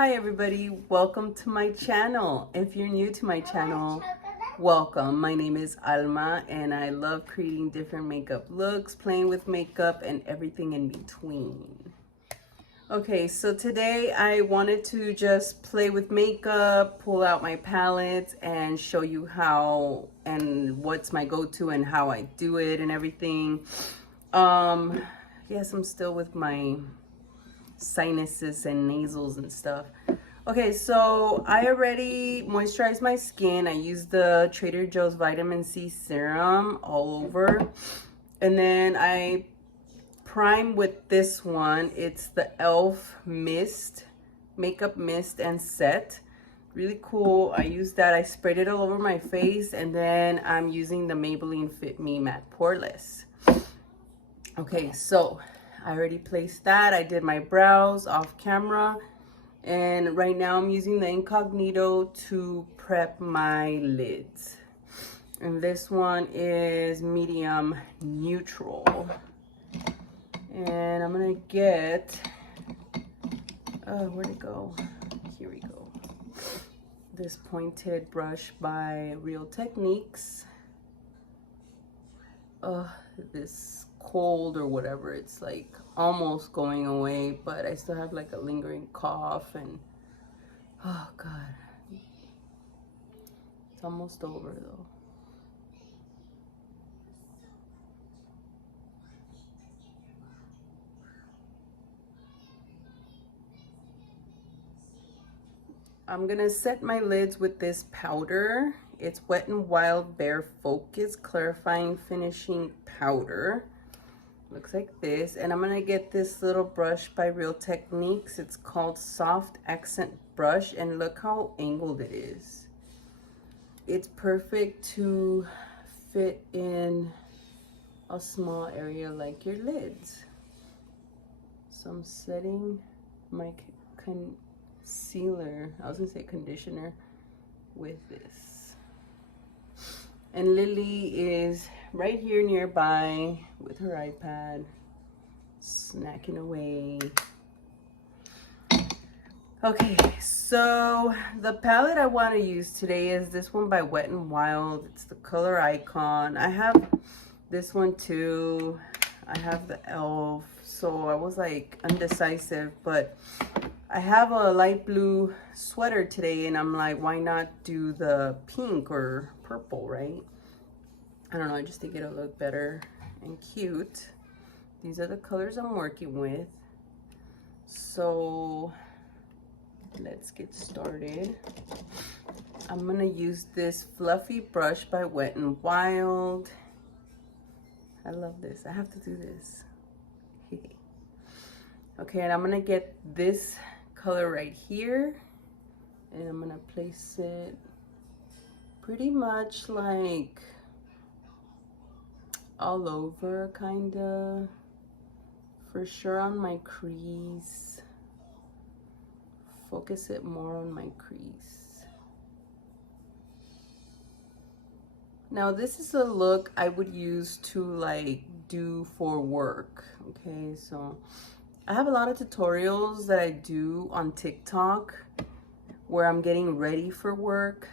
Hi everybody, welcome to my channel. If you're new to my channel, welcome. My name is Alma and I love creating different makeup looks, playing with makeup and everything in between. Okay, so today I wanted to just play with makeup, pull out my palettes and show you how and what's my go-to and how I do it and everything. Yes, I'm still with my sinuses and nasals and stuff. Okay, so I already moisturized my skin. I used the Trader Joe's vitamin C serum all over, and then I prime with this one. It's the elf mist, makeup mist and set. Really cool. I used that. I sprayed it all over my face, and then I'm using the Maybelline Fit Me Matte Poreless. Okay, so I already placed that. I did my brows off camera. And right now I'm using the Incognito to prep my lids. And this one is medium neutral. And I'm gonna get, where'd it go? Here we go. This pointed brush by Real Techniques. This cold or whatever, it's like almost going away, but I still have like a lingering cough and oh god, it's almost over though. I'm gonna set my lids with this powder. It's Wet n Wild Bare Focus Clarifying Finishing Powder. Looks like this, and I'm gonna get this little brush by Real Techniques. It's called Soft Accent Brush, and look how angled it is. It's perfect to fit in a small area like your lids. So I'm setting my concealer, I was gonna say conditioner, with this. And Lily is right here nearby with her iPad, snacking away. Okay, so the palette I want to use today is this one by Wet n Wild. It's the color Icon. I have this one too. I have the Elf. So I was like undecisive, but I have a light blue sweater today and I'm like, why not do the pink or purple, right? I don't know, I just think it'll look better and cute. These are the colors I'm working with. So let's get started. I'm gonna use this fluffy brush by Wet n Wild. I love this, I have to do this. Okay, and I'm gonna get this color right here and I'm gonna place it pretty much like all over, kinda, for sure on my crease. Focus it more on my crease. Now this is a look I would use to like do for work. Okay, so I have a lot of tutorials that I do on TikTok where I'm getting ready for work.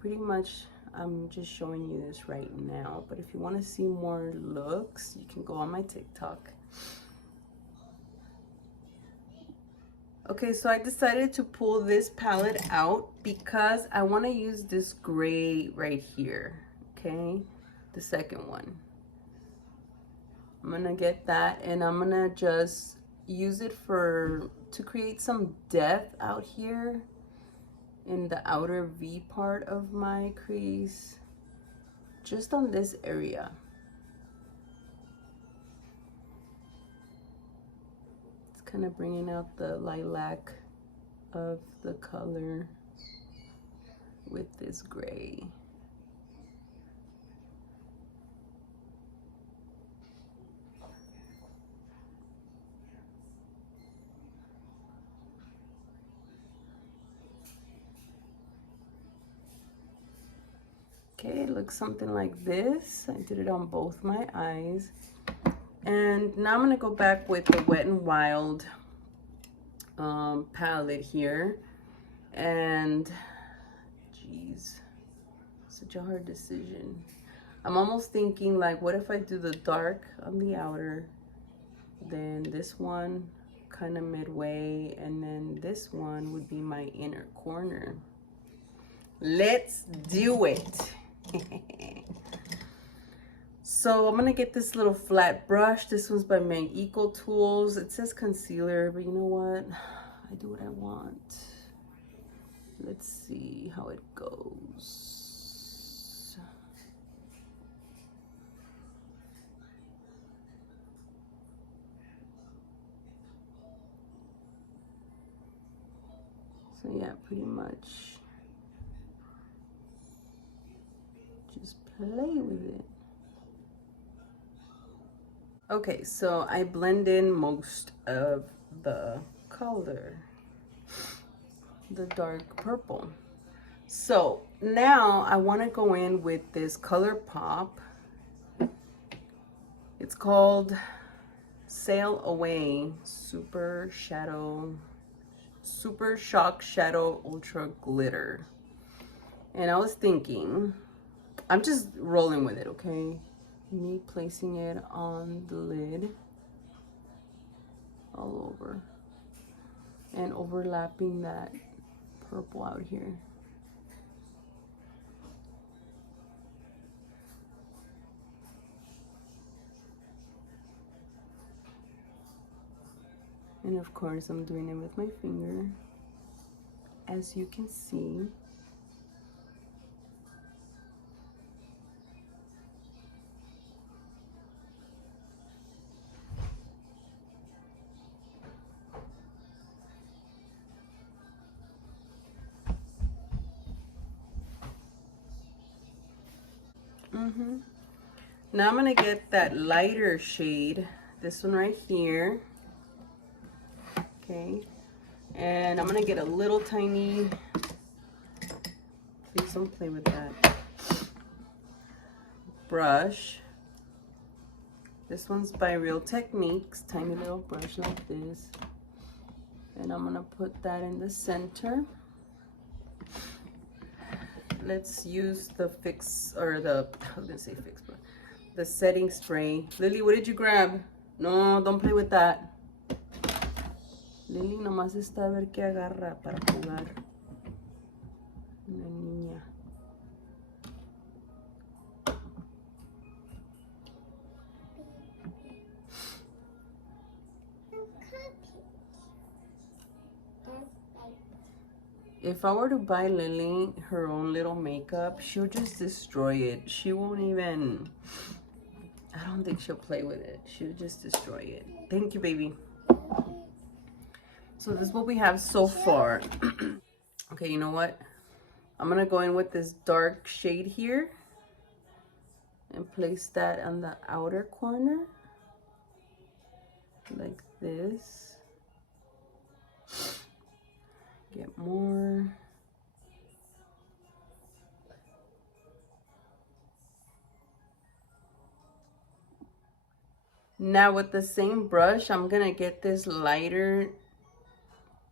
Pretty much I'm just showing you this right now, but if you want to see more looks, you can go on my TikTok. Okay, so I decided to pull this palette out because I want to use this gray right here, okay? The second one. I'm gonna get that and I'm gonna just use it to create some depth out here in the outer V part of my crease, just on this area. It's kind of bringing out the lilac of the color with this gray. Okay, it looks something like this. I did it on both my eyes. And now I'm gonna go back with the Wet n Wild palette here. And geez, such a hard decision. I'm almost thinking like, what if I do the dark on the outer, then this one kind of midway, and then this one would be my inner corner. Let's do it. So I'm gonna get this little flat brush. This one's by my Eco Tools. It says concealer, but you know what? I do what I want. Let's see how it goes. So yeah, pretty much just play with it. Okay, so I blend in most of the color, the dark purple. So now I want to go in with this ColourPop. It's called Sail Away Super Shock Shadow Ultra Glitter. And I was thinking, I'm just rolling with it, okay? Me placing it on the lid all over and overlapping that purple out here. And of course I'm doing it with my finger, as you can see. Now I'm gonna get that lighter shade, this one right here, okay, and I'm gonna get a little tiny, please don't play with that, brush. This one's by Real Techniques, tiny little brush like this, and I'm gonna put that in the center. Let's use the the setting spray. Lily, what did you grab? No, don't play with that. Lily nomás está a ver qué agarra para jugar. Una niña. If I were to buy Lily her own little makeup, she'll just destroy it. She won't even, I don't think she'll play with it. She'll just destroy it. Thank you, baby. So this is what we have so far. Okay, you know what? I'm gonna go in with this dark shade here and place that on the outer corner, like this. Get more. Now with the same brush, I'm gonna get this lighter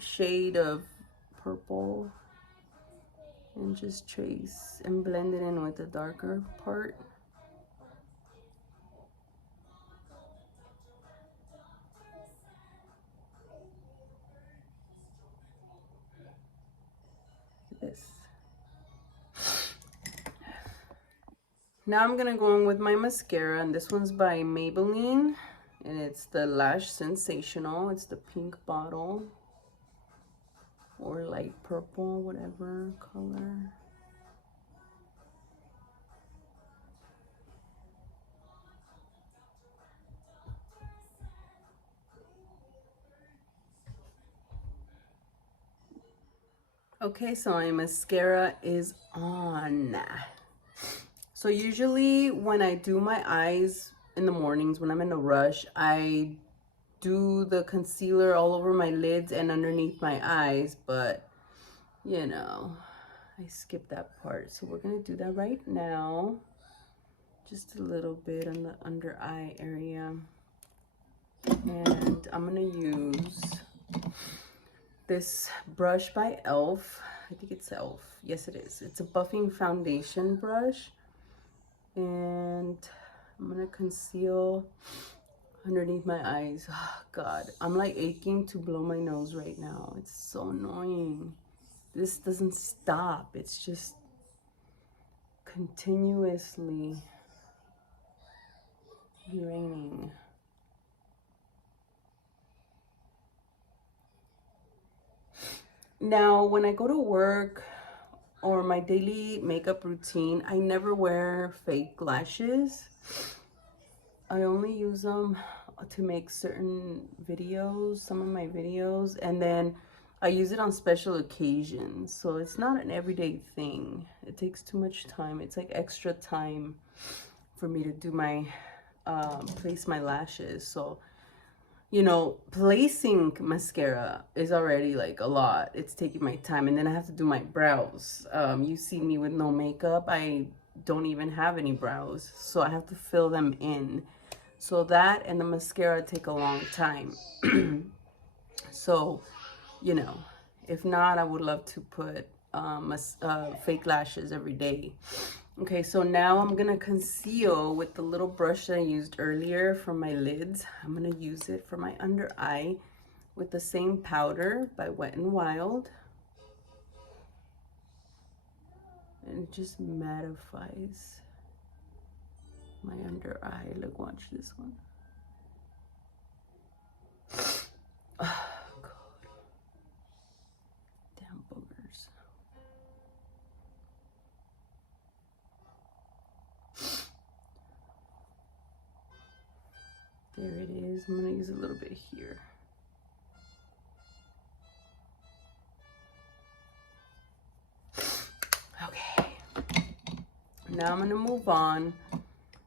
shade of purple and just trace and blend it in with the darker part. This. Now I'm gonna go in with my mascara, and this one's by Maybelline, and it's the Lash Sensational. It's the pink bottle, or light purple, whatever color. Okay, so my mascara is on. So usually when I do my eyes in the mornings, when I'm in a rush, I do the concealer all over my lids and underneath my eyes, but you know, I skipped that part. So we're gonna do that right now. Just a little bit on the under eye area. And I'm gonna use this brush by Elf. I think it's Elf. Yes, it is. It's a buffing foundation brush. And I'm gonna conceal underneath my eyes. Oh, God, I'm like aching to blow my nose right now. It's so annoying. This doesn't stop. It's just continuously raining. Now, when I go to work or my daily makeup routine, I never wear fake lashes. I only use them to make certain videos, some of my videos, and then I use it on special occasions. So it's not an everyday thing. It takes too much time. It's like extra time for me to do my, place my lashes. So, you know, placing mascara is already like a lot. It's taking my time, and then I have to do my brows. You see me with no makeup. I don't even have any brows, so I have to fill them in. So that and the mascara take a long time. So, you know, if not, I would love to put fake lashes every day. Okay, so now I'm gonna conceal with the little brush that I used earlier for my lids. I'm gonna use it for my under eye with the same powder by Wet n Wild. And it just mattifies my under eye. Look, watch this one. Oh, God. Damn boogers. There it is. I'm gonna use a little bit here. Okay. Now I'm gonna move on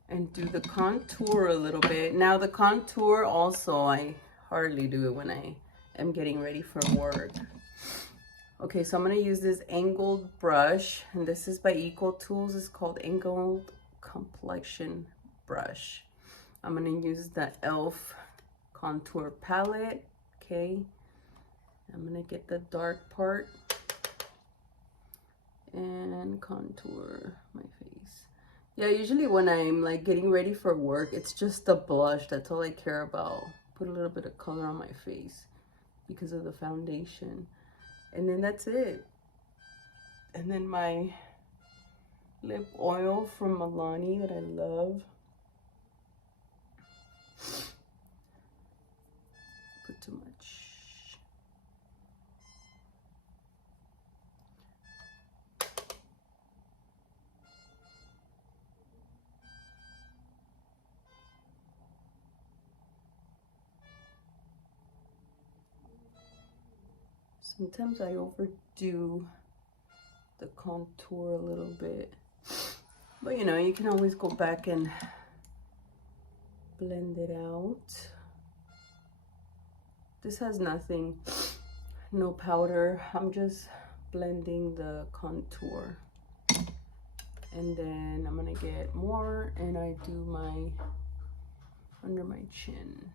and do the contour a little bit. Now the contour also, I hardly do it when I am getting ready for work. Okay, so I'm gonna use this angled brush, and this is by Equal Tools. It's called Angled Complexion Brush. I'm gonna use the Elf contour palette. Okay, I'm gonna get the dark part and contour my face. Yeah, usually when I'm like getting ready for work, it's just the blush. That's all I care about. Put a little bit of color on my face because of the foundation. And then that's it. And then my lip oil from Milani that I love. Put too much. Sometimes I overdo the contour a little bit. But you know, you can always go back and blend it out. This has nothing, no powder. I'm just blending the contour. And then I'm gonna get more and I do my, under my chin.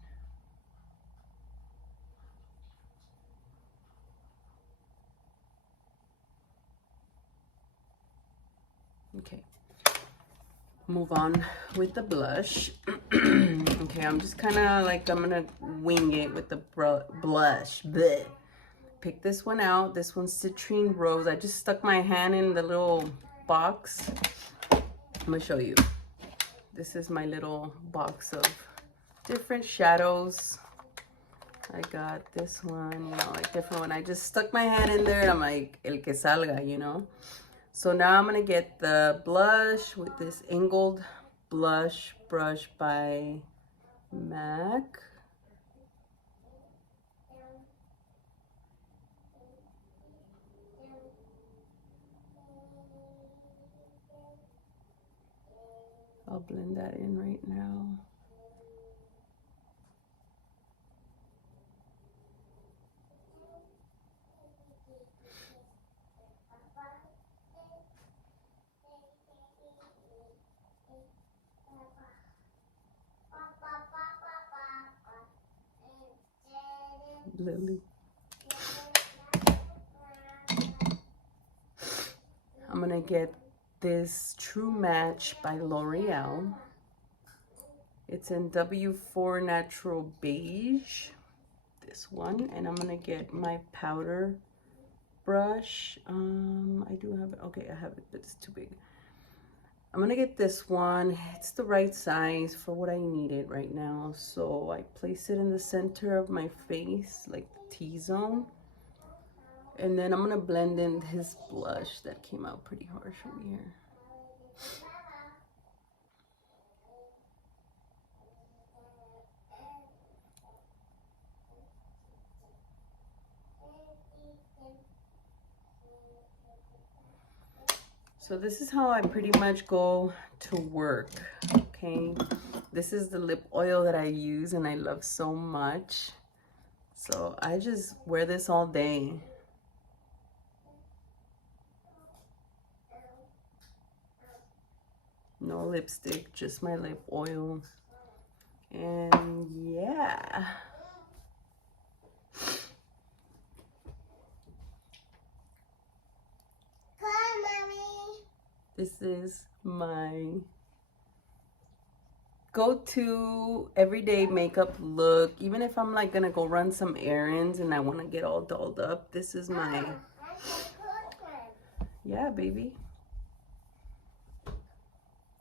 Okay, move on with the blush. Okay, I'm just kind of like, I'm gonna wing it with the blush. Blech. Pick this one out. This one's Citrine Rose. I just stuck my hand in the little box. I'm gonna show you. This is my little box of different shadows. I got this one, you know, like different one. I just stuck my hand in there and I'm like, el que salga, you know. So now I'm gonna get the blush with this angled blush brush by MAC. I'll blend that in right now. Lily. gonna get this True Match by L'Oreal. It's in W4 Natural Beige, this one. And I'm gonna get my powder brush. I do have it. Okay, I have it, but it's too big. I'm gonna get this one. It's the right size for what I needed right now. So I place it in the center of my face, like the T-zone. And then I'm gonna blend in his blush. That came out pretty harsh from here. So this is how I pretty much go to work, okay? This is the lip oil that I use and I love so much. So I just wear this all day. No lipstick, just my lip oil. And yeah. This is my go-to everyday makeup look. Even if I'm like gonna go run some errands and I wanna get all dolled up, this is my, yeah, baby.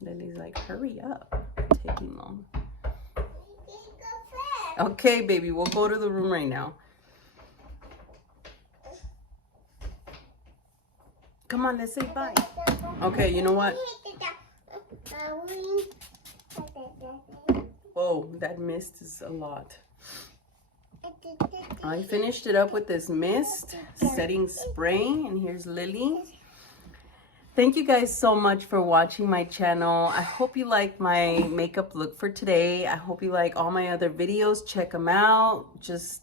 Lily's like, hurry up, it's taking long. Okay, baby, we'll go to the room right now. Come on, let's say bye. Okay, you know what? Whoa, that mist is a lot. I finished it up with this mist setting spray, and here's Lily. Thank you guys so much for watching my channel. I hope you like my makeup look for today. I hope you like all my other videos. Check them out. Just,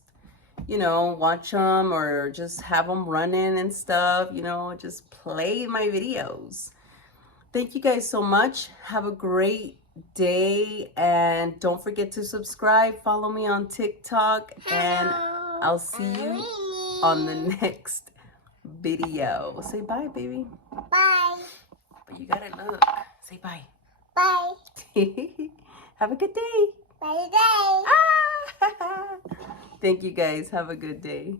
you know, watch them or just have them running and stuff, you know, just play my videos. Thank you guys so much. Have a great day, and don't forget to subscribe. Follow me on TikTok, and I'll see you on the next video. Say bye, baby. Bye. But you gotta look. Say bye. Bye. Have a good day. Bye day. Ah! Thank you guys. Have a good day.